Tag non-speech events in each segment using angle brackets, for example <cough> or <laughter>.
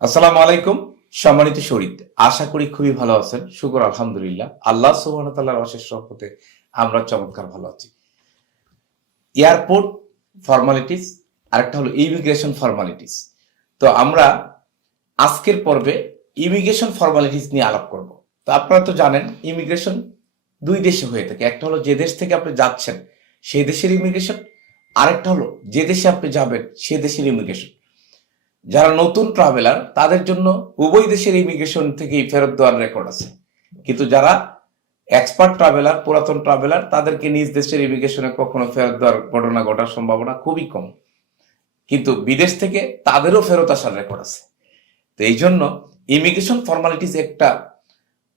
আসসালামু আলাইকুম, সম্মানিত শরীর। আশা করি খুবই ভালো আছেন। শুকর আলহামদুলিল্লাহ। আল্লাহ তাআলার অশেষ আমরা চমৎকার ভালো আছি। এয়ারপোর্ট ফর্মালিটিস, আরেকটা হলো ইমিগ্রেশন ফর্মালিটিস। তো আমরা আজকের পর্বে ইমিগ্রেশন ফর্মালিটিস নিয়ে আলাপ করব। তো আপনারা তো জানেন, ইমিগ্রেশন দুই দেশে হয়ে থাকে। একটা হলো যে দেশ থেকে আপনি যাচ্ছেন, সেই দেশের ইমিগ্রেশন। আরেকটা হলো যে দেশে আপনি যাবেন, সে দেশের ইমিগ্রেশন। যারা নতুন ট্রাভেলার তাদের জন্য উভয় দেশের ইমিগ্রেশন থেকেই ফেরত দেওয়ার রেকর্ড আছে। কিন্তু যারা এক্সপার্ট ট্রাভেলার পুরাতন ট্রাভেলার তাদেরকে নিজ দেশের ইমিগ্রেশনে কখনো ফেরত দেওয়ার ঘটনা ঘটার সম্ভাবনা খুবই কম। কিন্তু বিদেশ থেকে তাদেরও ফেরত আসার রেকর্ড আছে। তো এই জন্য ইমিগ্রেশন ফর্মালিটিস একটা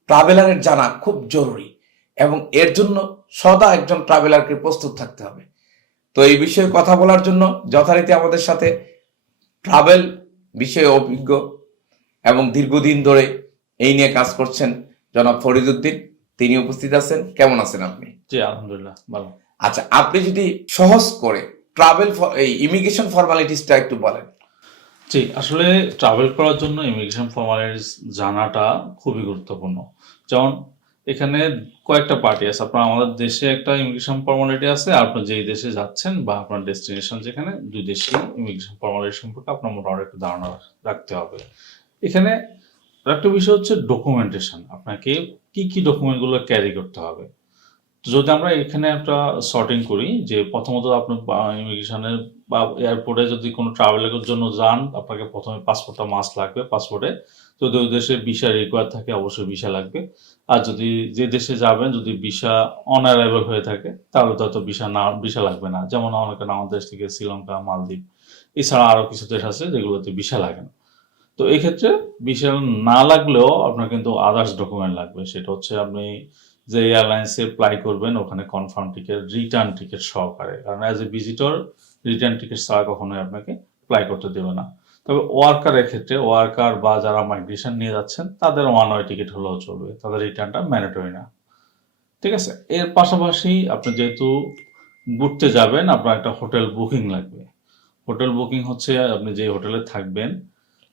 ট্রাভেলারের জানা খুব জরুরি এবং এর জন্য সদা একজন ট্রাভেলারকে প্রস্তুত থাকতে হবে। তো এই বিষয়ে কথা বলার জন্য যথারীতি আমাদের সাথে ট্রাভেল বিষয়ে অভিজ্ঞ এবং দীর্ঘদিন ধরে এই নিয়ে কাজ করছেন জনাব ফরিদুদ্দিন তিনি উপস্থিত আছেন। কেমন আছেন আপনি? জি আলহামদুলিল্লাহ ভালো। আচ্ছা আপনি যদি সহজ করে ট্রাভেল এই ইমিগ্রেশন ফর্মালিটিসটা একটু বলেন। জি আসলে ট্রাভেল করার জন্য ইমিগ্রেশন ফর্মালিটিস জানাটা খুবই গুরুত্বপূর্ণ। যেমন এখানে কয়েকটা পার্টি আছে। আপনার আমাদের দেশে একটা ইমিগ্রেশন ফর্মালিটি আছে আপনার আপনি যেই দেশে যাচ্ছেন বা আপনার ডেস্টিনেশন যেখানে, দুই দেশে ইমিগ্রেশন ফর্মালিটি সম্পর্কে আপনার মোটামুটি একটু ধারণা রাখতে হবে। এখানে একটা বিষয় হচ্ছে ডকুমেন্টেশন আপনাকে কি কি ডকুমেন্টগুলো ক্যারি করতে হবে? যদি আমরা এখানে একটা সর্টিং করি, যে প্রথমত আপনি ইমিগ্রেশনের বা এয়ারপোর্টে যদি কোনো ট্রাভেলের জন্য যান, আপনাকে প্রথমে পাসপোর্টটা মাস্ট লাগবে পাসপোর্টে যদি ওই দেশে ভিসা রিকোয়ার থাকে, অবশ্যই ভিসা লাগবে। আর যদি যে দেশে যাবেন, যদি ভিসা অনঅ্যারাইভেল হয়ে থাকে, তাহলে তো হয়তো ভিসা না ভিসা লাগবে না। যেমন অনেকে আমাদের দেশ থেকে শ্রীলঙ্কা, মালদ্বীপ, এছাড়া আরও কিছু দেশ আছে যেগুলোতে ভিসা লাগে না। তো এক্ষেত্রে ক্ষেত্রে ভিসা না লাগলেও আপনার কিন্তু আদার্স ডকুমেন্ট লাগবে। সেটা হচ্ছে আপনি যে এয়ারলাইন্সে ফ্লাই করবেন, ওখানে কনফার্ম টিকিট রিটার্ন টিকিট সহকারে। কারণ as a visitor return ticket ছাড়া কখনোই আপনাকে ফ্লাই করতে দেবে না। তবে ওয়ার্কারের ক্ষেত্রে ওয়ার্কার বা যারা মাইগ্রেশন নিয়ে যাচ্ছেন, তাদের ওয়ান ওয়ে টিকিট হলেও চলবে। তাদের রিটার্নটা ম্যান্ডেটরি না। ঠিক আছে? এর পাশাপাশি আপনি যেহেতু ঘুরতে যাবেন, আপনার একটা হোটেল বুকিং লাগবে। হোটেল বুকিং হচ্ছে, আপনি যে হোটেলে থাকবেন,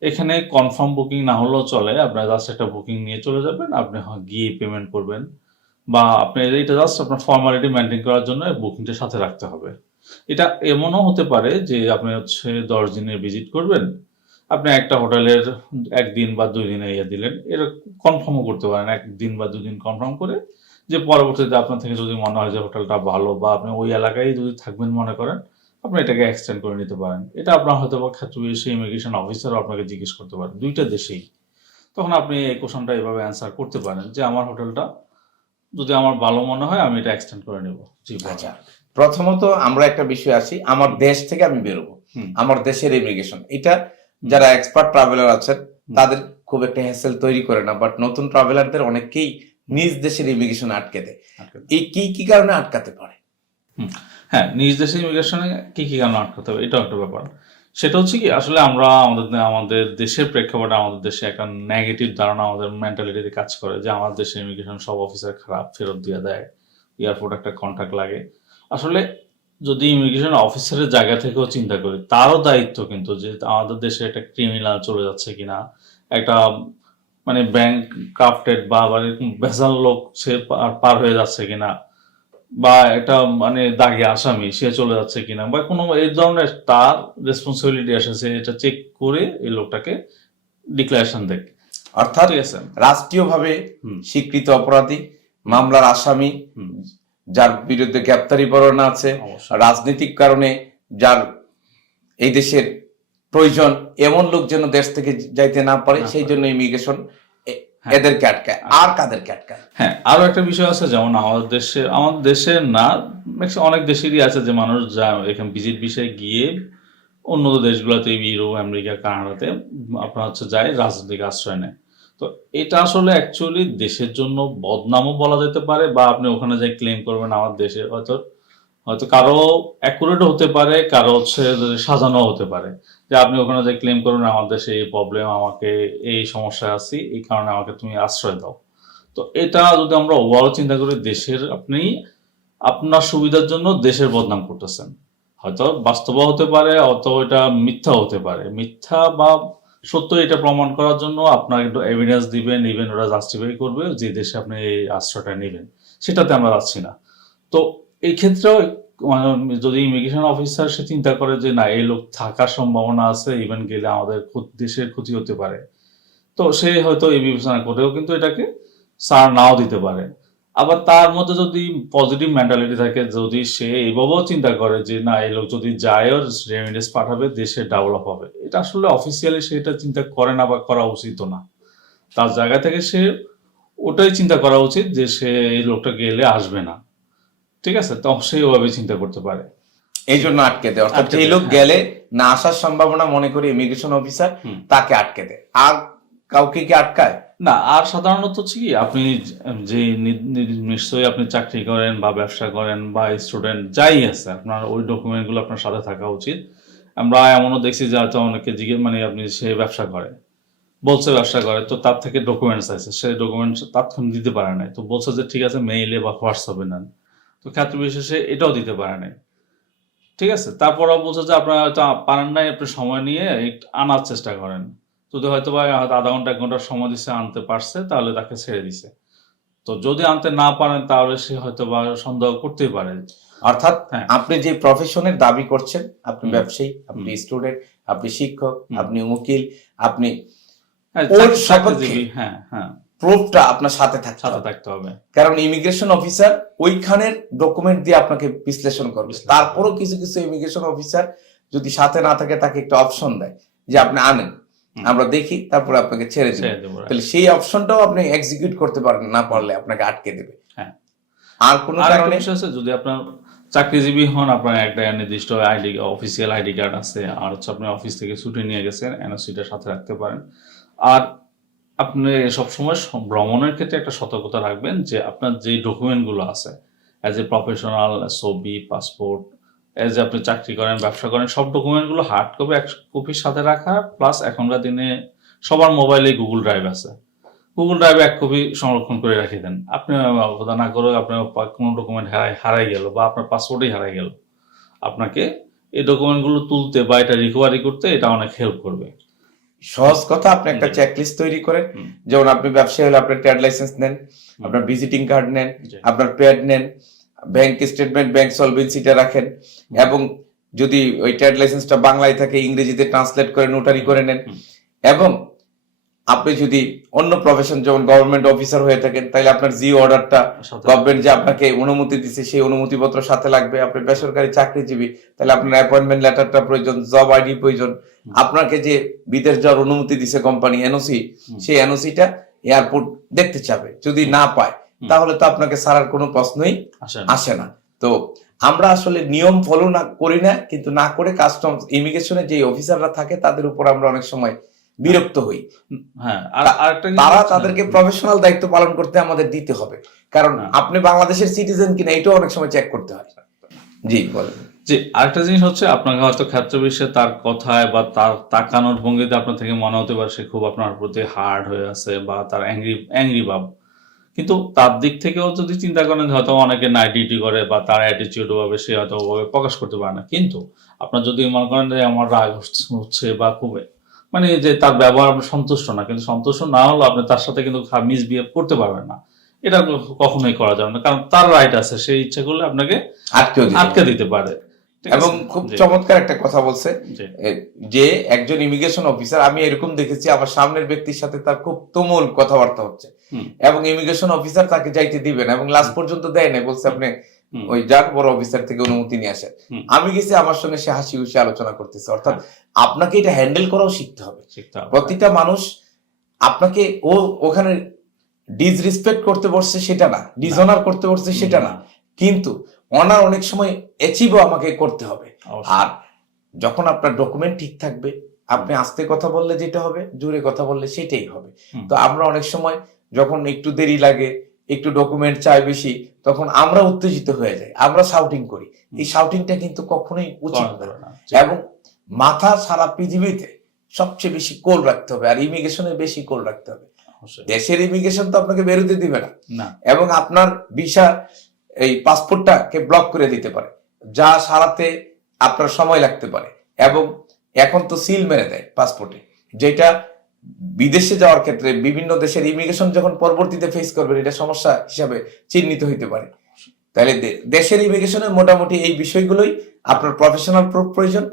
এখানে কনফার্ম বুকিং না হলেও চলে। আপনার জাস্ট একটা বুকিং নিয়ে চলে যাবেন, আপনি গিয়ে পেমেন্ট করবেন। বা আপনি এটা জাস্ট আপনার ফর্মালিটি মেনটেন করার জন্য বুকিংটা সাথে রাখতে হবে। এটা এমনও হতে পারে যে আপনি হচ্ছে দশ দিনের ভিজিট করবেন, আপনি একটা হোটেলের একদিন বা দুই দিনে ইয়ে দিলেন এটা কনফার্মও করতে পারেন, একদিন বা দুদিন কনফার্ম করে যে পরবর্তীতে আপনার থেকে যদি মনে হয় যে হোটেলটা ভালো বা আপনি ওই এলাকায় যদি থাকবেন মনে করেন, আপনি এটাকে এক্সটেন্ড করে নিতে পারেন। এটা আপনার হয়তো বা ক্ষেত্রে এসে ইমিগ্রেশন অফিসারও আপনাকে জিজ্ঞেস করতে পারেন দুইটা দেশেই। তখন আপনি এই কোশ্চনটা এভাবে অ্যান্সার করতে পারেন যে আমার হোটেলটা যদি আমার ভালো মনে হয় আমি এটা এক্সটেন্ড করে নেব। জি আচ্ছা প্রথমত আমরা একটা বিষয় আসি আমার দেশ থেকে আমি বেরোবো। আমার দেশের ইমিগ্রেশন এটা যারা এক্সপার্ট ট্রাভেলার আছেন তাদের খুব একটা হ্যাসেল তৈরি করে না বাট নতুন ট্রাভেলারদের অনেকেই নিজ দেশের ইমিগ্রেশন আটকে দেয়। এই কি কি কারণে আটকাতে পারে? হ্যাঁ নিজ দেশে ইমিগ্রেশনে কি কি কারণে আটকাতে হবে এটাও একটা ব্যাপার। সেটা হচ্ছে কি, আসলে আমরা আমাদের আমাদের দেশের প্রেক্ষাপটে আমাদের দেশে একটা নেগেটিভ ধারণা আমাদের মেন্টালিটিতে কাজ করে যে আমাদের দেশে ইমিগ্রেশন সব অফিসার খারাপ, ফেরত দিয়ে দেয় এয়ারপোর্ট একটা কন্ট্যাক্ট লাগে। আসলে যদি ইমিগ্রেশন অফিসারের জায়গা থেকেও চিন্তা করি, তারও দায়িত্ব কিন্তু যে আমাদের দেশে একটা ক্রিমিনাল চলে যাচ্ছে কিনা, একটা মানে ব্যাংক ক্রাফটেড বা ভেজাল লোক সে পার হয়ে যাচ্ছে কিনা বা একটা মানে দাগি আসামি সে চলে যাচ্ছে কিনা বা কোনো এই ধরনের তার রেসপন্সিবিলিটি আসে সে এটা চেক করে এই লোকটাকে ডিক্লারেশন দেয় অর্থাৎ রাষ্ট্রীয়ভাবে স্বীকৃত অপরাধী মামলার আসামি। যার বিরুদ্ধে গ্রেপ্তারি পরোয়ানা আছে রাজনৈতিক কারণে যার এই দেশের প্রয়োজন এমন লোক যেন দেশ থেকে যাইতে না পারে সেই জন্য ইমিগ্রেশন। এদেরকে আটকায় আর কাদেরকে আটকায় হ্যাঁ আরও একটা বিষয় আছে যেমন আমাদের দেশে আমাদের দেশের না অনেক দেশেরই আছে যে মানুষ যা এখানে ভিজিট বিষয়ে গিয়ে উন্নত দেশগুলোতে ইউরোপ আমেরিকা কানাডাতে আপনার হচ্ছে যায় রাজনৈতিক আশ্রয় নেয়। তো এটা আসলে অ্যাকচুয়ালি দেশের জন্য বদনামও বলা যেতে পারে বা আপনি ওখানে যাই ক্লেম করবেন আমার দেশে হয়তো হয়তো কারও অ্যাকুরেট হতে পারে, কারও হচ্ছে সাজানো হতে পারে। যে আপনি ওখানে যাই ক্লেম করুন, আমার দেশে এই প্রবলেম আমাকে এই সমস্যায় আছি, এই কারণে আমাকে তুমি আশ্রয় দাও। তো এটা যদি আমরা ওভারঅল চিন্তা করি, দেশের আপনি, আপনার সুবিধার জন্য দেশের বদনাম করতেছেন। হয়তো বাস্তব হতে পারে অত এটা মিথ্যা হতে পারে। মিথ্যা বা সত্য এটা প্রমাণ করার জন্য আপনার একটু এভিডেন্স দিবেন ইভেন ওরা জাস্টিফাই করবে যে দেশে আপনি এই আশ্রয়টা নেবেন সেটাতে আমরা যাচ্ছি না। তো এই ক্ষেত্রেও যদি ইমিগ্রেশন অফিসার সে চিন্তা করে যে না, এই লোক থাকার সম্ভাবনা আছে ইভেন গেলে আমাদের দেশের ক্ষতি হতে পারে, তো সে হয়তো এই বিবেচনা করেও কিন্তু এটাকে সার নাও দিতে পারে। আবার তার মধ্যে যদি পজিটিভ মেন্টালিটি থাকে, যদি সে এভাবেও চিন্তা করে যে না, এই লোক যদি যায় ওর রেমিডেন্স পাঠাবে, দেশে ডেভেলপ হবে। এটা আসলে অফিসিয়ালি সে এটা চিন্তা করে না বা করা উচিত না। তার জায়গা থেকে সে ওটাই চিন্তা করা উচিত যে সে এই লোকটা গেলে আসবে না। ঠিক আছে? তো সে ওভাবে চিন্তা করতে পারে। এই জন্য আটকে দেয় অর্থাৎ যে লোক হ্যাঁ। গেলে না আসার সম্ভাবনা মনে করে ইমিগ্রেশন অফিসার তাকে আটকে দেয় আর কাউকে কি আটকায়? না আর সাধারণত হচ্ছে কি আপনি যে নিশ্চয়ই আপনি চাকরি করেন বা ব্যবসা করেন বা স্টুডেন্ট যাই আছে আপনার ওই ডকুমেন্টগুলো আপনার সাথে থাকা উচিত। আমরা এমনও দেখছি যে হয়তো অনেকে জিজ্ঞেস মানে আপনি সে ব্যবসা করে বলছে ব্যবসা করে তো তার থেকে ডকুমেন্টস আছে। সেই ডকুমেন্টস তাৎক্ষণিক দিতে পারে নাই। তো বলছে যে ঠিক আছে মেইলে বা হোয়াটসঅ্যাপে নেন। তো ক্ষেত্র বিশেষে এটাও দিতে পারে নাই। ঠিক আছে? তারপরও বলছে যে আপনারা হয়তো পারেন নাই আপনি সময় নিয়ে আনার চেষ্টা করেন। যদি হয়তো বা হয়তো আধা ঘণ্টা এক ঘণ্টা সময় দিছে আনতে পারছে তাহলে তাকে ছেড়ে দিছে। তো যদি আনতে না পারেন তাহলে সে হয়তো বা সন্দেহ করতেই পারে। অর্থাৎ হ্যাঁ। আপনি যে প্রফেশনের দাবি করছেন আপনি ব্যবসায়ী আপনি স্টুডেন্ট আপনি শিক্ষক আপনি উকিল আপনি হ্যাঁ হ্যাঁ হ্যাঁ। প্রুফটা আপনার সাথে থাকতে সাথে থাকতে হবে। কারণ ইমিগ্রেশন অফিসার ওইখানের ডকুমেন্ট দিয়ে আপনাকে বিশ্লেষণ করবে। তারপরও কিছু কিছু ইমিগ্রেশন অফিসার যদি সাথে না থাকে তাকে একটা অপশন দেয় যে আপনি আনেন। আমরা দেখি তারপরে আপনাকে ছেড়ে দিব। তাহলে সেই অপশনটাও আপনি এক্সিকিউট করতে পারেন না পারলে আপনাকে আটকে দেবে। হ্যাঁ। আর কোনো কারণে যদি আপনার চাকরিজীবী হন আপনার একটা নির্দিষ্ট আইডি অফিসিয়াল আইডি কার্ড আছে আর হচ্ছে আপনি অফিস থেকে ছুটি নিয়ে গেছেন এনওসিটা সাথে রাখতে পারেন। আর আপনি সবসময় ভ্রমণের ক্ষেত্রে একটা সতর্কতা রাখবেন যে আপনার যে ডকুমেন্টগুলো আছে অ্যাজ এ প্রফেশনাল ছবি পাসপোর্ট এ আপনি চাকরি করেন, ব্যবসা করেন, সব ডকুমেন্টগুলো হার্ড কপি এক কপির সাথে রাখা প্লাস এখনকার দিনে সবার মোবাইলে গুগল ড্রাইভ আছে। গুগল ড্রাইভে এক কপি সংরক্ষণ করে রেখে দেন। আপনি, কথা না করে আপনার কোনো ডকুমেন্ট হারাই হারাই গেল বা আপনার পাসপোর্টই হারাই গেল। আপনাকে এই ডকুমেন্টগুলো তুলতে বা এটা রিকভারি করতে এটা অনেক হেল্প করবে। সহজ কথা আপনি একটা। চেকলিস্ট তৈরি করেন। যেমন আপনি ব্যবসায়ী হলে আপনার ট্রেড লাইসেন্স নেন আপনার ভিজিটিং কার্ড নেন আপনার প্যাড নেন ব্যাংক স্টেটমেন্ট ব্যাংক সলভেন্সিটা রাখেন এবং যদি ওই ট্রেড লাইসেন্সটা বাংলায় থাকে ইংরেজিতে ট্রান্সলেট করে নোটারি করে নেন এবং আপনি যদি অন্য প্রফেশন যেমন গভর্নমেন্ট অফিসার হয়ে থাকেন তাহলে আপনার জি অর্ডারটা গভর্নমেন্ট যে আপনাকে অনুমতি দিচ্ছে সেই অনুমতিপত্র সাথে লাগবে। আপনি বেসরকারি চাকরিজীবী তাহলে আপনার অ্যাপয়েন্টমেন্ট লেটারটা প্রয়োজন জব আইডি প্রয়োজন। আপনাকে যে বিদেশ যাওয়ার অনুমতি দিছে কোম্পানি এনওসি। সেই এনওসিটা এয়ারপোর্ট দেখতে চাবে যদি না পায়। তাহলে তো আপনাকে সারার কোনো প্রশ্নই আসে না। তো আমরা আসলে নিয়ম ফলো না করি না কিন্তু না করে কাস্টমস ইমিগ্রেশনে যে অফিসাররা থাকে তাদের উপর আমরা অনেক সময় বিরক্ত হই। হ্যাঁ তারা তাদেরকে প্রফেশনাল দায়িত্ব পালন করতে আমাদের দিতে হবে। কারণ হ্যাঁ। আপনি বাংলাদেশের সিটিজেন কিনা এটাও অনেক সময় চেক করতে হয়। জি বলেন। যে আরেকটা জিনিস হচ্ছে আপনাকে হয়তো ক্ষেত্র বিষয়ে তার কথায় বা তার তাকানোর ভঙ্গিতে আপনার থেকে মনে হতে পারে সে খুব আপনার প্রতি হার্ড হয়ে আছে বা তার অ্যাংরি অ্যাংরি ভাব। কিন্তু তার দিক থেকেও যদি চিন্তা করেন হয়তো অনেকে নাইট ডিউটি করে বা তার অ্যাটিচিউড ভাবে সে হয়তো প্রকাশ করতে পারে না। কিন্তু আপনার যদি মনে করেন যে আমার রাগ হচ্ছে বা খুব মানে যে তার ব্যবহার আপনি সন্তুষ্ট না কিন্তু সন্তুষ্ট না হলে আপনি তার সাথে কিন্তু মিসবিহেভ করতে পারবেন না। এটা কখনোই করা যাবে না কারণ তার রাইট আছে সে ইচ্ছা করলে আপনাকে আটকেও দিতে আটকে দিতে পারে। এবং খুব চমৎকার একটা কথা বলছে। যে একজন ইমিগ্রেশন অফিসার আমি এরকম দেখেছি আমার সামনের ব্যক্তির সাথে তার খুব তুমুল কথাবার্তা হচ্ছে। এবং ইমিগ্রেশন অফিসার তাকে যাইতে দিবে না এবং লাস্ট পর্যন্ত দেয় না বলছে আপনি। ওই যান বড় অফিসার থেকে অনুমতি নিয়ে হুম। আমি গেছি আমার সঙ্গে সে হাসি খুশি আলোচনা করতেছে। অর্থাৎ হ্যাঁ। আপনাকে এটা হ্যান্ডেল করাও শিখতে হবে। প্রতিটা মানুষ আপনাকে ও ওখানে ডিসরেসপেক্ট করতে বসছে সেটা না ডিসঅনার করতে বসছে সেটা না। কিন্তু অনার অনেক সময় অ্যাচিভও আমাকে করতে হবে। আর যখন আপনার ডকুমেন্ট ঠিক থাকবে আপনি আস্তে কথা বললে যেটা হবে জোরে কথা বললে সেটাই হবে। তো আমরা অনেক সময় যখন একটু দেরি লাগে একটু ডকুমেন্ট চাই বেশি তখন আমরা উত্তেজিত হয়ে যাই আমরা শাউটিং করি। এই শাউটিংটা কিন্তু কখনোই উচিত না। এবং মাথা সারা পৃথিবীতে সবচেয়ে বেশি কোল রাখতে হবে আর ইমিগ্রেশনে বেশি কোল রাখতে হবে। দেশের ইমিগ্রেশন তো আপনাকে বেরোতে দিবে না। না। এবং আপনার ভিসা এই পাসপোর্টটাকে ব্লক করে দিতে পারে যা সারাতে আপনার সময় লাগতে পারে। এবং এখন তো সিল মেরে দেয় পাসপোর্টে যেটা বিদেশে যাওয়ার ক্ষেত্রে বিভিন্ন দেশের ইমিগ্রেশন যখন পরবর্তীতে ফেস করবেন এটা সমস্যা হিসাবে চিহ্নিত হইতে পারে। তাহলে দেশের ইমিগ্রেশনের মোটামুটি এই বিষয়গুলোই আপনার প্রফেশনাল প্রুফ প্রয়োজন।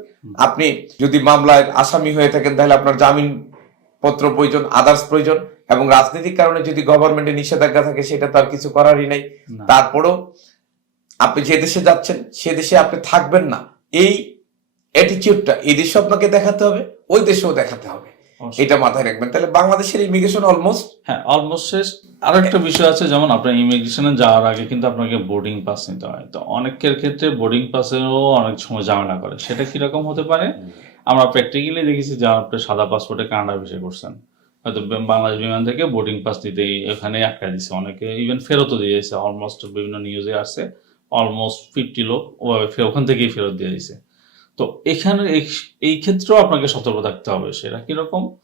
আপনি যদি মামলায় আসামি হয়ে থাকেন তাহলে আপনার জামিন পত্র প্রয়োজন আদার্স প্রয়োজন এবং রাজনৈতিক কারণে যদি গভর্নমেন্টের নিষেধাজ্ঞা থাকে সেটা তার কিছু করারই নাই। তারপরও আপনি যে দেশে যাচ্ছেন সে দেশে আপনি থাকবেন না। এই অ্যাটিটিউডটা এই দেশে আপনাকে দেখাতে হবে ওই দেশেও দেখাতে হবে। এটা মাথায় রাখবেন। তাহলে বাংলাদেশের ইমিগ্রেশন অলমোস্ট হ্যাঁ অলমোস্ট শেষ। আরও একটা বিষয় আছে যেমন আপনার ইমিগ্রেশনে যাওয়ার আগে কিন্তু আপনাকে বোর্ডিং পাস নিতে হয়। তো অনেকের ক্ষেত্রে বোর্ডিং পাসেও অনেক সময় ঝামেলা করে। সেটা কীরকম হতে পারে? আমরা প্র্যাকটিক্যালি দেখেছি যে আপনি সাদা পাসপোর্টে কানাডা ভিসা করছেন হয়তো বাংলাদেশ বিমান থেকে বোর্ডিং পাস দিতেই এখানে আটকা দিছে। অনেকে ইভেন ফেরতও দিয়ে দিয়েছে অলমোস্ট বিভিন্ন নিউজে আসছে অলমোস্ট ফিফটি লোক ওভাবে ওখান থেকেই ফেরত দিয়ে দিছে। তো এখানে এই- ক্ষেত্রেও আপনাকে সতর্ক থাকতে হবে, সেটা কীরকম?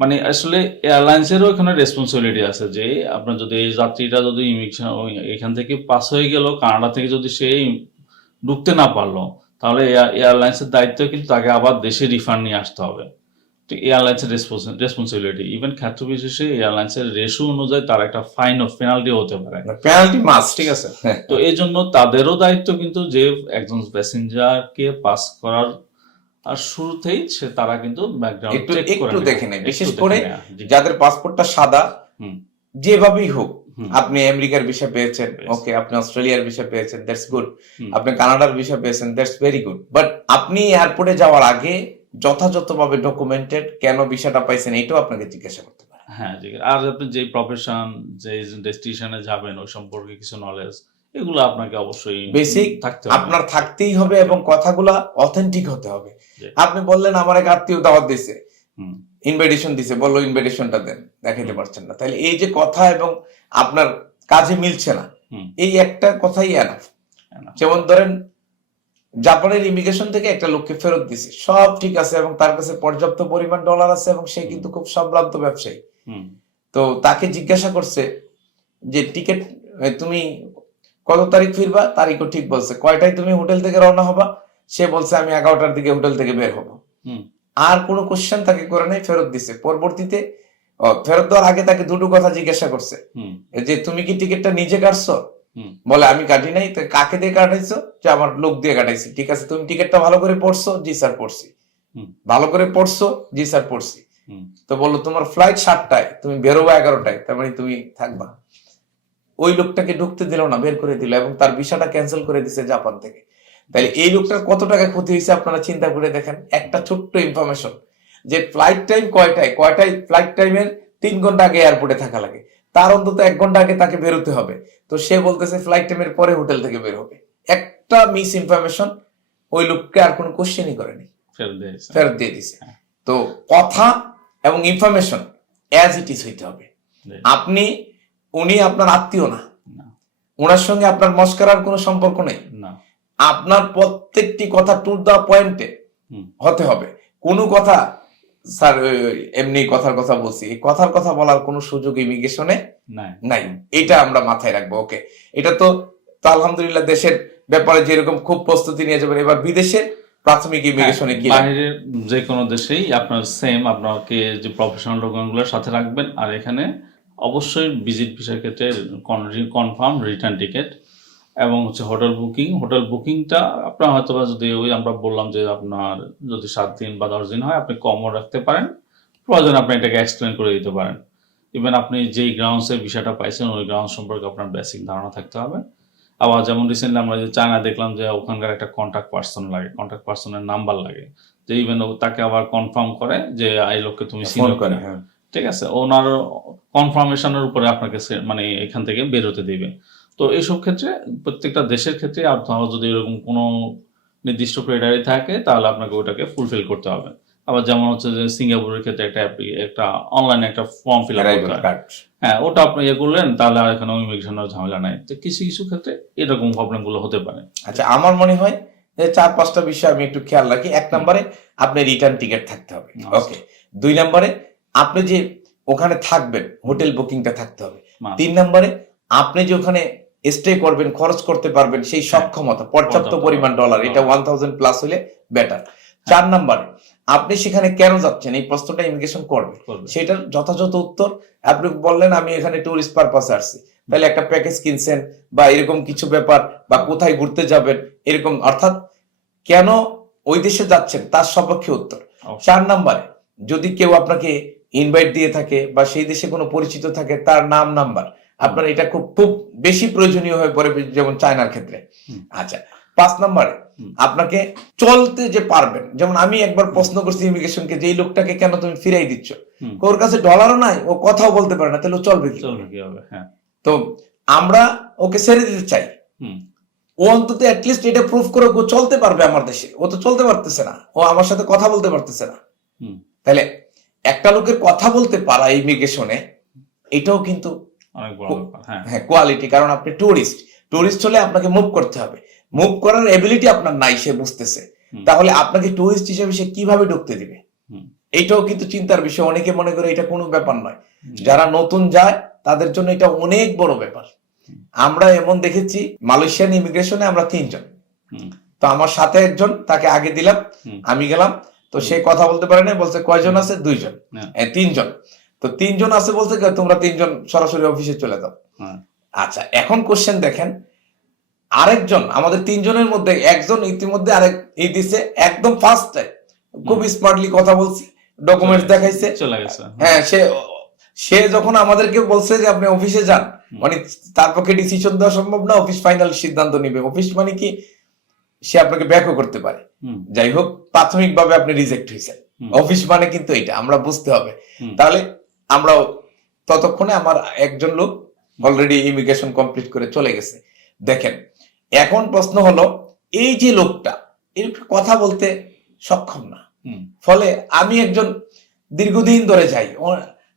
মানে আসলে এয়ারলাইন্সেরও এখানে রেসপন্সিবিলিটি আছে যে, আপনার যদি এই যাত্রীটা যদি ইমিগ্রেশন এখান থেকে পাস হয়ে গেল, কানাডা থেকে যদি সে ঢুকতে না পারল, তাহলে এয়ারলাইন্সের দায়িত্ব কিন্তু তাকে আবার দেশে রিফান্ড নিয়ে আসতে হবে। এয়ারলাইন্সের রেসপন্সিবিলিটি ইভেন ক্ষেত্র বিশেষে এয়ারলাইন্সের রেশু অনুযায়ী তার একটা ফাইন অফ পেনাল্টি হতে পারে। পেনাল্টি মাস ঠিক আছে? <laughs> তো এই জন্য তাদেরও দায়িত্ব কিন্তু যে একজন প্যাসেঞ্জারকে পাস করার আর শুরুতেই সে তারা কিন্তু ব্যাকগ্রাউন্ড চেক করে একটু দেখে নেয় বিশেষ করে। যাদের পাসপোর্টটা সাদা হুম। যেভাবেই হোক আপনি আমেরিকার বিষয় পেয়েছেন ওকে আপনি অস্ট্রেলিয়ার বিষয় পেয়েছেন দ্যাটস গুড আপনি কানাডার বিষয় পেয়েছেন দ্যাটস ভেরি গুড বাট আপনি এয়ারপোর্টে যাওয়ার আগে যথাযথভাবে ডকুমেন্টেড কেন বিষয়টা পাইছেন এটাও আপনাকে জিজ্ঞাসা করতে পারে হ্যাঁ আর আপনি যে প্রফেশন যে ডেস্টিনেশনে যাবেন ওই সম্পর্কে কিছু নলেজ এগুলো আপনাকে অবশ্যই Basic থাকতে হবে। আপনার থাকতেই হবে এবং কথাগুলা অথেন্টিক হতে হবে। আপনি বললেন আমার এক আত্মীয় দাওয়াত দিছে হুম। ইনভাইটেশন দিছে বলল ইনভাইটেশনটা দেন দেখাইতে পারছেন না। তাহলে এই যে কথা এবং আপনার কাজে মিলছে না। এই একটা কথাই এনাফ যেমন ধরেন জাপানের ইমিগ্রেশন থেকে একটা লোককে ফেরত দিছে। সব ঠিক আছে এবং তার কাছে পর্যাপ্ত পরিমাণ ডলার আছে এবং সে কিন্তু খুব সম্ভ্রান্ত ব্যবসায়ী। হুম, তো তাকে জিজ্ঞাসা করছে যে টিকিট তুমি কত তারিখ ফিরবা? তারিখও ঠিক বলছে কয়টায় তুমি হোটেল থেকে রওনা হবা? সে বলছে আমি এগারোটার দিকে হোটেল থেকে বের হব। হুম। আর কোনো কোশ্চেন তাকে করে নাই ফেরত দিছে। পরবর্তীতে ফেরত দেওয়ার আগে তাকে দুটো কথা জিজ্ঞাসা করছে। যে তুমি কি টিকিটটা নিজে কাটছো। বলে আমি কাটি নাই তো কাকে দিয়ে কাটাইছো? যে আমার লোক দিয়ে কাটাইছি। ঠিক আছে তুমি টিকিটটা ভালো করে পড়ছো? জি স্যার পড়ছি। ভালো করে পড়ছো? জি স্যার পড়ছি। তো বলল তোমার ফ্লাইট সাতটায় তুমি বেরোবা এগারোটায় তার মানে তুমি থাকবা। ওই লোকটাকে ঢুকতে দিল না বের করে দিল এবং তার ভিসাটা ক্যান্সেল করে দিছে জাপান থেকে। তাহলে এই লোকটার কত টাকা ক্ষতি হয়েছে আপনারা চিন্তা করে দেখেন? একটা ছোট্ট ইনফরমেশন যে ফ্লাইট টাইম কয়টায়? কয়টায়? ফ্লাইট টাইমের তিন ঘণ্টা আগে এয়ারপোর্টে থাকা লাগে। তার অন্তত এক ঘণ্টা আগে তাকে বেরোতে হবে। তো সে বলতেছে ফ্লাইট টাইমের পরে হোটেল থেকে বের হবে। একটা মিস ইনফরমেশন ওই লোককে আর কোনো কোশ্চেনই করেনি। ফেরত দিয়ে দিছে। তো কথা এবং ইনফরমেশন অ্যাজ ইট ইজ হইতে হবে। আপনি উনি আপনার আত্মীয় না। না, ওনার সঙ্গে আপনার মস্কারার কোনো সম্পর্ক নেই। আপনার প্রত্যেকটি কথা টু দা পয়েন্টে হতে হবে। কোনো কথা স্যার এমনি কথার কথা বলছি কথার কথা বলার কোনো সুযোগ ইমিগ্রেশনে নাই। নাই এটা আমরা মাথায় রাখব ওকে এটা তো আলহামদুলিল্লাহ দেশের ব্যাপারে যেরকম খুব প্রস্তুতি নিয়ে যাবেন এবার বিদেশের প্রাথমিক ইমিগ্রেশনে কি? বাইরের যে কোনো দেশেই আপনার সেম আপনাকে যে প্রফেশনাল ডকুমেন্টগুলোর সাথে রাখবেন আর এখানে অবশ্যই ভিজিট ভিসার ক্ষেত্রে কনফার্ম রিটার্ন টিকিট এবং হচ্ছে হোটেল বুকিং হোটেল বুকিংটা আপনার হয়তো বা যদি ওই আমরা বললাম যে আপনার যদি সাত দিন বা দশ দিন হয় আপনি কমও রাখতে পারেন। প্রয়োজন আপনি এটাকে এক্সপ্লেন করে দিতে পারেন। ইভেন আপনি যেই গ্রাউন্ডসের বিষয়টা পাইছেন ওই গ্রাউন্ড সম্পর্কে আপনার বেসিক ধারণা থাকতে হবে। আবার যেমন রিসেন্টলি আমরা যে চায়না দেখলাম যে ওখানকার একটা কন্ট্যাক্ট পার্সন লাগে কন্ট্যাক্ট পার্সনের নাম্বার লাগে। যে ইভেন তাকে আবার কনফার্ম করে যে এই লোককে তুমি ফোন চিনো করে হ্যাঁ। ঠিক আছে? ওনার কনফার্মেশনের উপরে আপনাকে মানে এখান থেকে বেরোতে দিবে। তো এইসব ক্ষেত্রে প্রত্যেকটা দেশের ক্ষেত্রে আপনার যদি এরকম কোনো নির্দিষ্ট ক্রাইটেরিয়া থাকে তাহলে আপনাকে ওটাকে ফুলফিল করতে হবে। আবার যেমন হচ্ছে যে সিঙ্গাপুরের ক্ষেত্রে একটা একটা অনলাইনে একটা ফর্ম ফিল আপ করতে হয়। ওটা আপনি ইয়ে করলেন তাহলে আর এখানে ইমিগ্রেশনের ঝামেলা নাই। তো কিছু কিছু ক্ষেত্রে এরকম প্রবলেমগুলো হতে পারে। আচ্ছা আমার মনে হয় যে চার পাঁচটা বিষয় আমি একটু খেয়াল রাখি। এক নম্বরে আপনি রিটার্ন টিকিট থাকতে হবে। ওকে দুই নম্বরে আপনি যে ওখানে থাকবেন হোটেল বুকিংটা থাকতে হবে. তিন নম্বরে আপনি যে ওখানে স্টে করবেন খরচ করতে পারবেন সেই সক্ষমতা পর্যাপ্ত পরিমাণ ডলার এটা ওয়ান থাউজেন্ড প্লাস হলে বেটার চার নম্বরে আপনি সেখানে কেন যাচ্ছেন? এই প্রশ্নটা ইমিগ্রেশন করবে। সেটার যথাযথ উত্তর আপনি বললেন আমি এখানে টুরিস্ট পারপাসে আসছি। তাহলে একটা প্যাকেজ কিনছেন বা এরকম কিছু ব্যাপার বা কোথায় ঘুরতে যাবেন এরকম অর্থাৎ কেন ওই দেশে যাচ্ছেন? তার সপক্ষে উত্তর। চার নাম্বারে যদি কেউ আপনাকে ইনভাইট দিয়ে থাকে বা সেই দেশে কোনো পরিচিত থাকে তার নাম নাম্বার আপনার এটা খুব খুব বেশি প্রয়োজনীয় হয়ে পড়ে যেমন চায়নার ক্ষেত্রে। আচ্ছা পাঁচ নাম্বারে আপনাকে চলতে যে পারবেন যেমন আমি একবার প্রশ্ন করছি ইমিগ্রেশনকে যে এই লোকটাকে কেন তুমি ফিরাই দিচ্ছ? ওর কাছে ডলারও নাই ও কথাও বলতে পারে না তাহলে চলবে কি? হবে হ্যাঁ। তো আমরা ওকে ছেড়ে দিতে চাই। ও অন্তত অ্যাটলিস্ট এটা প্রুফ করে ও চলতে পারবে আমার দেশে। ও তো চলতে পারতেছে না ও আমার সাথে কথা বলতে পারতেছে না। তাহলে একটা লোকের কথা বলতে পারা ইমিগ্রেশনে এটাও কিন্তু হ্যাঁ। হ্যাঁ কোয়ালিটি কারণ আপনি টুরিস্ট টুরিস্ট হলে আপনাকে মুভ করতে হবে। মুভ করার এবিলিটি আপনার নাই সে বুঝতেছে। তাহলে আপনাকে টুরিস্ট হিসেবে সে কীভাবে ঢুকতে দিবে? এইটাও কিন্তু চিন্তার বিষয়। অনেকে মনে করে এটা কোনো ব্যাপার নয়। যারা নতুন যায় তাদের জন্য এটা অনেক বড় ব্যাপার। আমরা এমন দেখেছি মালয়েশিয়ান ইমিগ্রেশনে আমরা তিনজন। তো আমার সাথে একজন তাকে আগে দিলাম আমি গেলাম। তো সে কথা বলতে পারে না বলছে কয়জন আছে? দুইজন। হ্যাঁ। তিনজন। তো তিনজন আছে বলছে কি, তোমরা তিনজন সরাসরি অফিসে চলে যাও। হ্যাঁ। আচ্ছা এখন কোশ্চেন দেখেন। আরেকজন আমাদের তিনজনের মধ্যে একজন ইতিমধ্যে আরেক এই দিছে একদম ফার্স্ট খুব স্মার্টলি কথা বলছে ডকুমেন্টস দেখাইছে। চলে গেছে হ্যাঁ সে সে যখন আমাদেরকে বলছে যে আপনি অফিসে যান মানে তার পক্ষে ডিসিশন দেওয়া সম্ভব না অফিস ফাইনাল সিদ্ধান্ত নিবে। অফিস মানে কি? সে আপনাকে ব্যাকও করতে পারে। যাই হোক প্রাথমিকভাবে আপনি রিজেক্ট হয়েছেন। অফিস মানে কিন্তু এটা আমরা বুঝতে হবে। তাহলে আমরা ততক্ষণে আমার একজন লোক অলরেডি ইমিগ্রেশন কমপ্লিট করে চলে গেছে। দেখেন এখন প্রশ্ন হলো এই যে লোকটা এর কথা বলতে সক্ষম না। ফলে আমি একজন দীর্ঘদিন ধরে যাই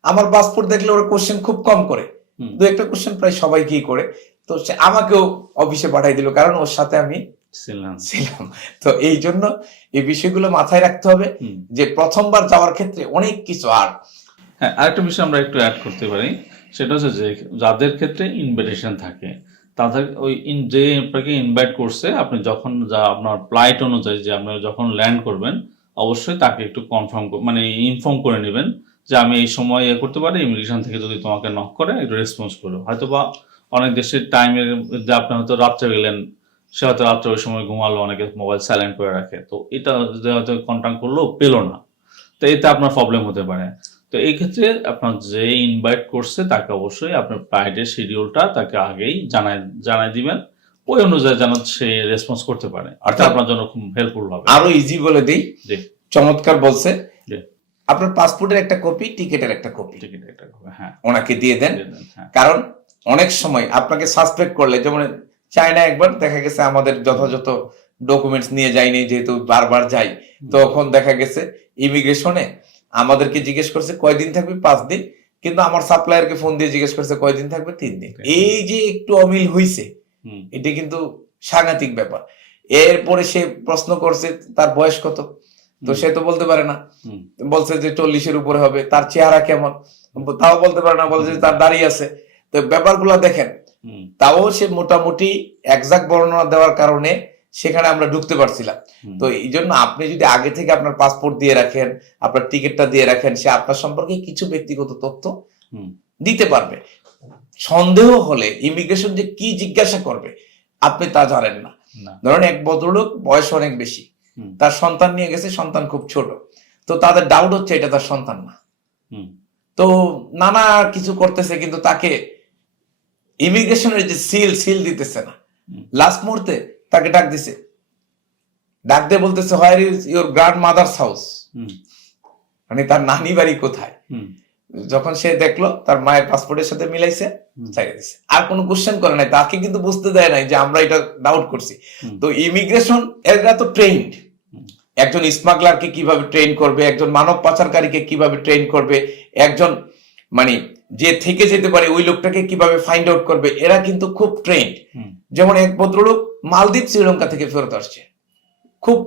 আমার পাসপোর্ট দেখলে ওরা কোশ্চেন খুব কম করে। দু একটা কোশ্চেন প্রায় সবাইকেই করে। তো সে আমাকেও অফিসে পাঠাই দিল কারণ ওর সাথে আমি ছিলাম। তো এই জন্য এই বিষয়গুলো মাথায় রাখতে হবে যে প্রথমবার যাওয়ার ক্ষেত্রে অনেক কিছু আর হ্যাঁ আরেকটা বিষয় আমরা একটু অ্যাড করতে পারি। সেটা হচ্ছে যে যাদের ক্ষেত্রে ইনভিটেশন থাকে, তাদের ওই ইন যে আপনাকে ইনভাইট করছে, আপনি যখন যা আপনার ফ্লাইট অনুযায়ী যে আপনি যখন ল্যান্ড করবেন, অবশ্যই তাকে একটু কনফার্ম মানে ইনফর্ম করে নেবেন যে আমি এই সময় ইয়ে করতে পারি ইমিগ্রেশন থেকে যদি তোমাকে নক করে, একটু রেসপন্স করো। হয়তো বা অনেক দেশের টাইমের যে আপনি হয়তো রাত্রে গেলেন, সে হয়তো রাত্রে ওই সময় ঘুমালো, অনেকে মোবাইল সাইলেন্ট করে রাখে। তো এটা হয়তো কন্ট্যাক্ট করল, পেল না। তো এতে আপনার প্রবলেম হতে পারে। তো এই ক্ষেত্রে আপনার যে ইনভাইট করছে তাকে অবশ্যই আপনার ফ্লাইটের শিডিউলটা তাকে আগেই জানাই জানাই দিবেন। ওই অনুযায়ী যেন সে রেসপন্স করতে পারে। অর্থাৎ আপনার জন্য খুব হেল্পফুল হবে। আরও ইজি বলে দিই। চমৎকার বলছে। আপনার পাসপোর্টের একটা কপি টিকেটের একটা কপি টিকিট একটা কপি হ্যাঁ। ওনাকে দিয়ে দেন। হ্যাঁ। কারণ অনেক সময় আপনাকে সাসপেক্ট করলে যেমন চায়না একবার দেখা গেছে আমাদের যথাযথ ডকুমেন্টস নিয়ে যায়নি যেহেতু বারবার যাই তখন দেখা গেছে ইমিগ্রেশনে আমাদেরকে জিজ্ঞেস করছে কয়দিন থাকবে? পাঁচ দিন। কিন্তু আমার সাপ্লায়ারকে ফোন দিয়ে জিজ্ঞেস করছে কয়দিন থাকবে? তিন দিন। এই যে একটু অমিল হইছে এটা কিন্তু সাংঘাতিক ব্যাপার। এরপরে সে প্রশ্ন করছে তার বয়স কত? তো সে তো বলতে পারে না। হুম, বলছে যে চল্লিশের উপরে হবে তার চেহারা কেমন? তাও বলতে পারে না বলছে তার দাঁড়িয়ে আছে। তো ব্যাপারগুলো দেখেন। তাও সে মোটামুটি একজাক্ট বর্ণনা দেওয়ার কারণে সেখানে আমরা ঢুকতে পারছিলাম। তো এই জন্য আপনি যদি আগে থেকে আপনার পাসপোর্ট দিয়ে রাখেন আপনার টিকিটটা দিয়ে রাখেন সে আপনার সম্পর্কে কিছু ব্যক্তিগত তথ্য দিতে পারবে। সন্দেহ হলে ইমিগ্রেশন যে কি জিজ্ঞাসা করবে আপনি তা জানেন না। ধরেন এক ভদ্রলোক বয়স অনেক বেশি। তার সন্তান নিয়ে গেছে সন্তান খুব ছোট। তো তাদের ডাউট হচ্ছে এটা তার সন্তান না। তো নানা কিছু করতেছে কিন্তু তাকে ইমিগ্রেশনের যে সিল সিল দিতেছে না। লাস্ট মুহূর্তে তাকে ডাক দিছে। ডাক দিয়ে বলতেছে where is your grandmother's house মানে তার নানি বাড়ি কোথায়? যখন সে দেখল তার মায়ের পাসপোর্টের সাথে মিলাইছে দিছে। আর কোনো কোশ্চেন করে নাই তাকে কিন্তু বুঝতে দেয় নাই যে আমরা এটা ডাউট করছি। তো ইমিগ্রেশন এরা তো ট্রেন্ড। একজন স্মাগলারকে কীভাবে ট্রেন করবে একজন মানব পাচারকারীকে কীভাবে ট্রেন করবে একজন মানে যে থেকে যেতে পারে ওই লোকটাকে কীভাবে ফাইন্ড আউট করবে এরা কিন্তু খুব ট্রেন্ড যেমন এক ভদ্রলোক মালদ্বীপ শ্রীলঙ্কা থেকে ফেরত আসছে। খুব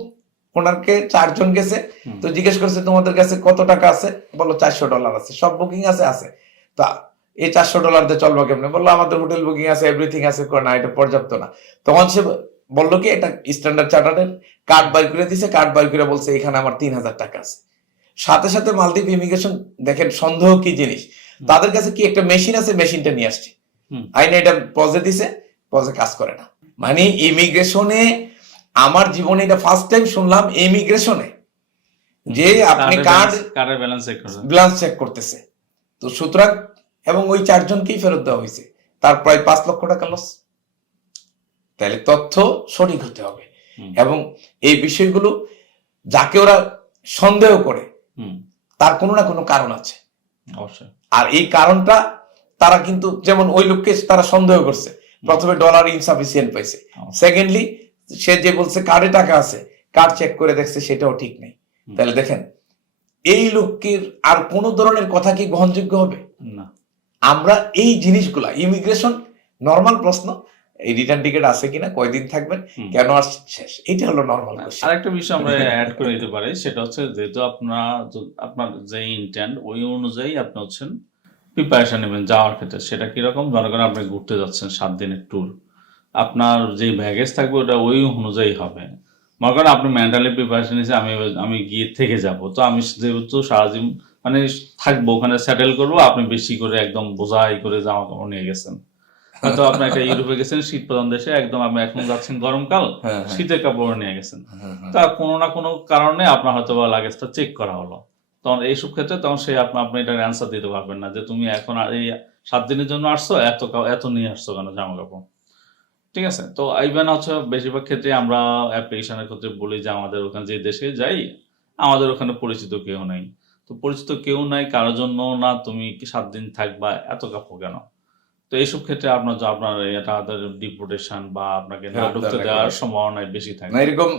ওনারকে চারজন গেছে। তো জিজ্ঞেস করছে তোমাদের কাছে কত টাকা আছে? বলল চারশো ডলার আছে। সব বুকিং আছে আছে। তা এই চারশো ডলার দিয়ে চলবো কেমনে? বলল আমাদের হোটেল বুকিং আছে এভরিথিং আছে। কয় না এটা পর্যাপ্ত না। তখন সে বলল কি এটা স্ট্যান্ডার্ড চার্টারের কার্ড বাইর করে দিছে কার্ড বাইর করে বলছে এখানে আমার তিন হাজার টাকা আছে। সাথে সাথে মালদ্বীপ ইমিগ্রেশন দেখেন সন্দেহ কি জিনিস? তাদের কাছে কি একটা মেশিন আছে মেশিনটা নিয়ে আসছে। আইনে এটা পজে দিছে পজে কাজ করে না। মানে ইমিগ্রেশনে আমার জীবনে এটা ফার্স্ট টাইম শুনলাম ইমিগ্রেশনে যে আপনি কার্ড কার্ডের ব্যালেন্স চেক করবেন। ব্লান্স চেক করতেছে। তো সুতরাং এবং ওই চারজনকেই ফেরত দেওয়া হয়েছে। তার প্রায় পাঁচ লক্ষ টাকা লস তাহলে তথ্য সঠিক হতে হবে। এবং এই বিষয়গুলো যাকে ওরা সন্দেহ করে তার কোনো না কোনো কারণ আছে। অবশ্যই। আর এই কারণটা তারা কিন্তু যেমন ওই লোককে তারা সন্দেহ করছে। প্রথমে ডলার ইনসাফিসিয়েন্ট পাইছে। আচ্ছা। সেকেন্ডলি সে যে বলছে কার্ডে টাকা আছে কার্ড চেক করে দেখছে সেটাও ঠিক নেই। তাহলে দেখেন এই লোকের আর কোন ধরনের কথা কি গ্রহণযোগ্য হবে? না। আমরা এই জিনিসগুলা ইমিগ্রেশন নর্মাল প্রশ্ন এই রিটার্ন টিকিট আছে কিনা কয়দিন থাকবেন কেন আর শেষ? এটা হলো নর্মাল আরেকটা বিষয় আমরা অ্যাড করে দিতে পারি সেটা হচ্ছে যেহেতু আপনার আপনার যে ইন্টেন্ট ওই অনুযায়ী আপনি হচ্ছেন প্রিপারেশন নেবেন যাওয়ার ক্ষেত্রে। সেটা কীরকম? মনে করেন আপনি ঘুরতে যাচ্ছেন সাত দিনের ট্যুর আপনার যে ব্যাগেজ থাকবে ওটা ওই অনুযায়ী হবে। মনে করেন আপনি মেন্টালি প্রিপারেশন নিয়েছে আমি আমি গিয়ে থেকে যাব। তো আমি যেহেতু সারাদিন মানে থাকব ওখানে সেটেল করব আপনি বেশি করে একদম বোঝাই করে জামা কাপড় নিয়ে গেছেন। হয়তো আপনি একটা ইউরোপে গেছেন শীত প্রধান দেশে একদম আপনি এখন যাচ্ছেন গরমকাল হ্যাঁ, শীতের কাপড় নিয়ে গেছেন। তা কোনো না কোনো কারণে আপনার হয়তো বা লাগেজটা চেক করা হলো। তখন এইসব ক্ষেত্রে তখন সে আপনি আপনি এটার অ্যান্সার দিতে পারবেন না যে তুমি এখন এই সাত দিনের জন্য আসছো এত এত নিয়ে আসছো কেন জামা কাপড় ঠিক আছে? তো ইভেন হচ্ছে বেশিরভাগ ক্ষেত্রে আমরা অ্যাপ্লিকেশনের ক্ষেত্রে বলি যে আমাদের ওখানে যে দেশে যাই আমাদের ওখানে পরিচিত কেউ নেই। তো পরিচিত কেউ নাই কারোর জন্য না তুমি সাত দিন থাকবা এত কাপড় কেন? তো এইসব ক্ষেত্রে আপনার যে আপনার এটা ডিপোর্টেশন বা আপনাকে না ঢুকতে দেওয়ার সম্ভাবনাই বেশি থাকে। না এরকম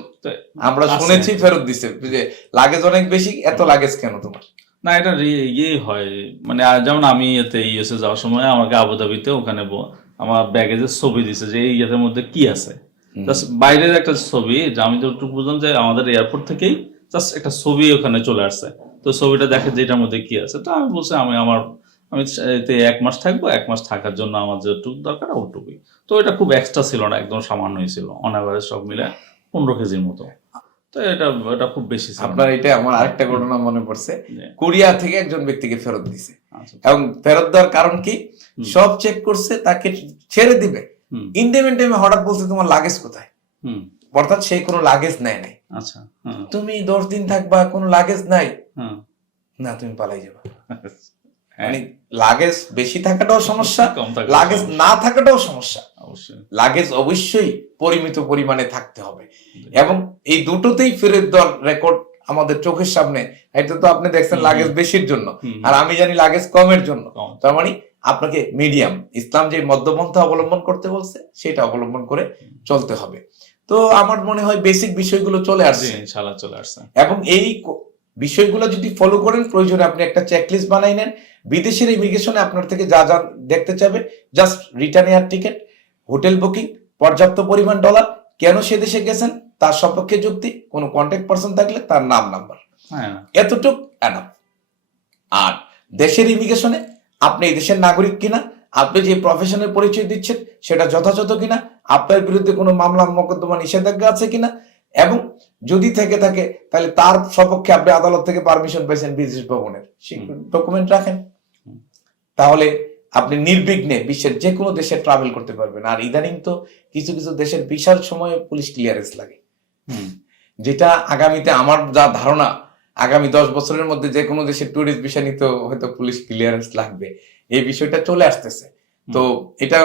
আমরা শুনেছি ফেরত দিছে যে লাগেজ অনেক বেশি এত লাগেজ কেন তোমার? না এটা রি- ইয়ে হয়। মানে যেমন আমি এতে ইউএসএ যাওয়ার সময় আমাকে আবুধাবিতে ওখানে আমার ব্যাগেজের ছবি দিছে যে এই ইয়ের মধ্যে কি আছে। বাইরের একটা ছবি যে আমি যতটুকু বুঝলাম যে আমাদের এয়ারপোর্ট থেকেই জাস্ট একটা ছবি ওখানে চলে আসছে। তো ছবিটা দেখে যে এটার মধ্যে কি আছে। তো আমি বলছি আমি আমার আমি এতে এক মাস থাকব এক মাস থাকার জন্য আমার যেটুকু দরকার ওটুকুই। তো এটা খুব এক্সট্রা ছিল না একদম সামান্যই ছিল অন অ্যাভারেজ সব মিলে পনেরো কেজির মতো। তো এটা এটা খুব বেশি আপনার এটা আমার আরেকটা ঘটনা মনে পড়ছে। কোরিয়া থেকে একজন ব্যক্তিকে ফেরত দিছে। আচ্ছা। এবং ফেরত দেওয়ার কারণ কি? সব চেক করছে তাকে ছেড়ে দিবে। হুম। ইন্ডিমেন্ট টাইমে হঠাৎ বলছে তোমার লাগেজ কোথায়? অর্থাৎ সেই কোনো লাগেজ নেয় নাই। আচ্ছা তুমি দশ দিন থাকবা কোনো লাগেজ নাই। না তুমি পালাই যাবা। হ্যাঁ, মানে লাগেজ বেশি থাকাটাও সমস্যা লাগেজ না থাকাটাও সমস্যা। অবশ্যই। লাগেজ অবশ্যই পরিমিত পরিমাণে থাকতে হবে। এবং এই দুটোতেই ফেরত দেওয়ার রেকর্ড আমাদের চোখের সামনে এটা তো আপনি দেখছেন লাগেজ বেশির জন্য। আর আমি জানি লাগেজ কমের জন্য। তার মানে আপনাকে মিডিয়াম ইসলাম যে মধ্যপন্থা অবলম্বন করতে বলছে সেটা অবলম্বন করে চলতে হবে। তো আমার মনে হয় বেসিক বিষয়গুলো চলে আসছে। চলে আসছে। এবং এই বিষয়গুলো যদি ফলো করেন প্রয়োজনে আপনি একটা চেকলিস্ট বানাই নেন। বিদেশের ইমিগ্রেশনে আপনার থেকে যা যা দেখতে চাবে just return air ticket hotel booking পর্যাপ্ত পরিমাণ ডলার কেন সে দেশে গেছেন তার সপক্ষে যুক্তি কোনো কন্ট্যাক্ট পার্সন থাকলে তার নাম নাম্বার হ্যাঁ। এতটুক অ্যানাফ আর দেশের ইমিগ্রেশনে আপনি এই দেশের নাগরিক কিনা আপনি যে প্রফেশনের পরিচয় দিচ্ছেন সেটা যথাযথ কিনা আপনার বিরুদ্ধে কোনো মামলা মোকদ্দমা নিষেধাজ্ঞা আছে কিনা এবং যদি থেকে থাকে তাহলে তার সপক্ষে আপনি আদালত থেকে পারমিশন পেয়েছেন বিদেশ ভবনের। সেই ডকুমেন্ট রাখেন। তাহলে আপনি নির্বিঘ্নে বিশ্বের যে কোনো দেশে ট্রাভেল করতে পারবেন। আর ইদানিং তো কিছু কিছু দেশের বিশাল সময়ে পুলিশ ক্লিয়ারেন্স লাগে। যেটা আগামীতে আমার যা ধারণা আগামী দশ বছরের মধ্যে যে কোনো দেশের ট্যুরিস্ট বিষয় নিতে হয়তো পুলিশ ক্লিয়ারেন্স লাগবে। এই বিষয়টা চলে আসতেছে। তো এটা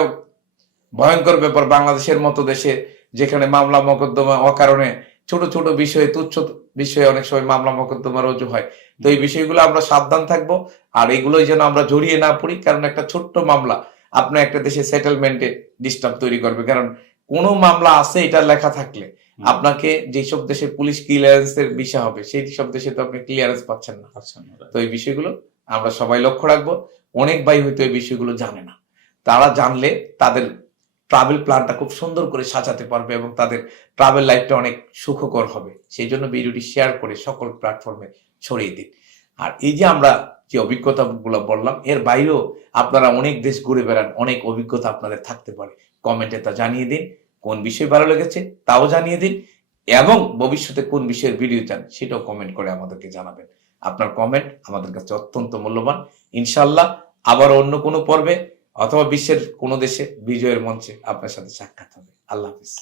ভয়ঙ্কর ব্যাপার বাংলাদেশের মতো দেশে যেখানে মামলা মোকদ্দমা অকারণে ছোট ছোট বিষয়ে তুচ্ছ বিষয়ে অনেক সময় মামলা মোকদ্দমা রুজু হয়। তো এই বিষয়গুলো আমরা সাবধান থাকব আর এগুলোই যেন আমরা জড়িয়ে না পড়ি কারণ একটা ছোট্ট মামলা আপনার একটা দেশে সেটেলমেন্টে ডিস্টার্ব তৈরি করবে। কারণ কোনো মামলা আছে এটা লেখা থাকলে আপনাকে যেসব দেশে পুলিশ ক্লিয়ারেন্সের বিষয় হবে সেই সব দেশে তো আপনি ক্লিয়ারেন্স পাচ্ছেন না। তো এই বিষয়গুলো আমরা সবাই লক্ষ্য রাখব। অনেক ভাই হয়তো এই বিষয়গুলো জানে না। তারা জানলে তাদের ট্রাভেল প্ল্যানটা খুব সুন্দর করে সাজাতে পারবে এবং তাদের ট্রাভেল লাইফটা অনেক সুখকর হবে। সেই জন্য ভিডিওটি শেয়ার করে সকল প্ল্যাটফর্মে ছড়িয়ে দিন। আর এই যে আমরা যে অভিজ্ঞতাগুলো বললাম, এর বাইরেও আপনারা অনেক দেশ ঘুরে বেড়ান, অনেক অভিজ্ঞতা আপনাদের থাকতে পারে। কমেন্টে তা জানিয়ে দিন, কোন বিষয় ভালো লেগেছে তাও জানিয়ে দিন, এবং ভবিষ্যতে কোন বিষয়ের ভিডিও চান সেটাও কমেন্ট করে আমাদেরকে জানাবেন। আপনার কমেন্ট আমাদের কাছে অত্যন্ত মূল্যবান। ইনশাল্লাহ আবার অন্য কোনো পর্বে অথবা বিশ্বের কোনো দেশে বিজয়ের মঞ্চে আপনার সাথে সাক্ষাৎ হবে। আল্লাহ হাফিজ।